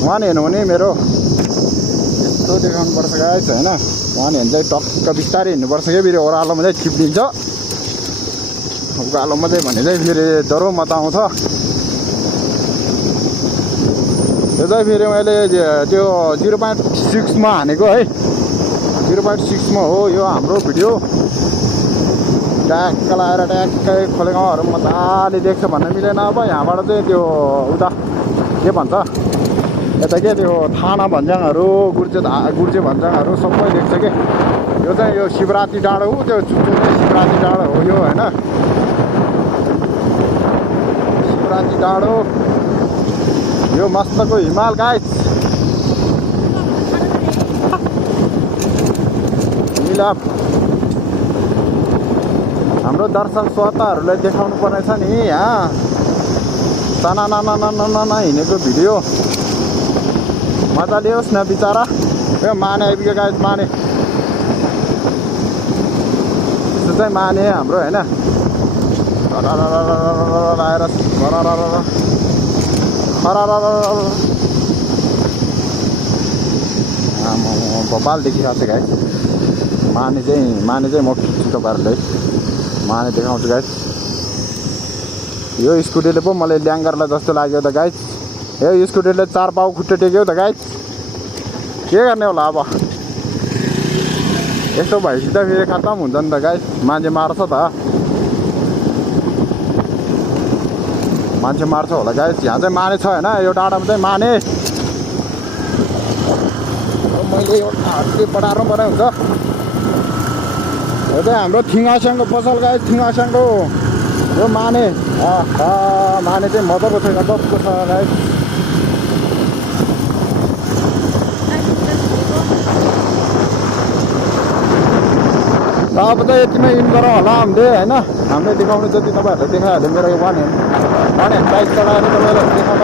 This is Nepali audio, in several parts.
वहाँ हेर्नु भने मेरो यस्तो देखाउनुपर्छ गाइस होइन। वहाँ हेर्नु चाहिँ टक्क बिस्तारै हिँड्नुपर्छ क्या, फेरि ओह्रालोमा चाहिँ चिप्लिन्छ। उकालोमा चाहिँ भने चाहिँ फेरि डह्रो मजा आउँछ। त्यो चाहिँ फेरि मैले त्यो 0.6मा हानेको है, 0.6मा हो यो हाम्रो भिडियो। ट्याक्क लगाएर ट्याक्कै खोलेगाउँहरू मजाले देख्छ भन्न मिलेन। अब यहाँबाट चाहिँ त्यो उता के भन्छ यता के त्यो थाना भन्ज्याङहरू गुर्जे भन्ज्याङहरू सबै देख्छ कि। यो चाहिँ यो शिवरात्रि डाँडो हो, त्यो चुचुने शिवरात्रि डाँडो हो यो होइन। शिवरात्रि डाँडो यो मस्तको हिमाल गाइस। मिलाप हाम्रो दर्शक श्रोताहरूलाई देखाउनु पर्ने छ नि यहाँ साना हिँडेको भिडियो मजाले होस् न बिचरा। यो माने आइपुग्यो गाइस, माने यस्तो चाहिँ माने हाम्रो होइन। आएर भोपाल देखिरहेको छ गाइस। माने चाहिँ म खिच्छु तपाईँहरूलाई, माने देखाउँछु गाइस। यो स्कुटीले पो मलाई ल्याङ्गरलाई जस्तो लाग्यो त गाइस। यो स्कुटीले 4 पाउ खुट्टे टेक्यो त गाइस। के गर्ने होला अब, यस्तो भएपछि त फेरि खत्तम हुन्छ नि त गाइस। मान्छे मार्छ त, मान्छे मार्छ होला गाइस। यहाँ चाहिँ माने छ होइन, यो डाँडामा चाहिँ माने। मैले यो हातले बढाएर बनाइ हुन्छ। यो चाहिँ हाम्रो थिङास्याङको पसल गाइस, थिङास्याङको यो माने। माने चाहिँ मजाको छैन, कस्तो छ गाइस। अब चाहिँ यतिमै इन गरौँ होला हामीले होइन। हामीले देखाउने जति तपाईँहरूले देखाइहाल्यो। मेरो यो वान ह्यान्ड बाइक चलाएर तपाईँलाई देखाउन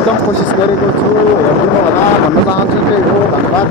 एकदम कोसिस गरेको छु। हेरिदिनु होला भन्न चाहन्छु। त्यही हो, धन्यवाद।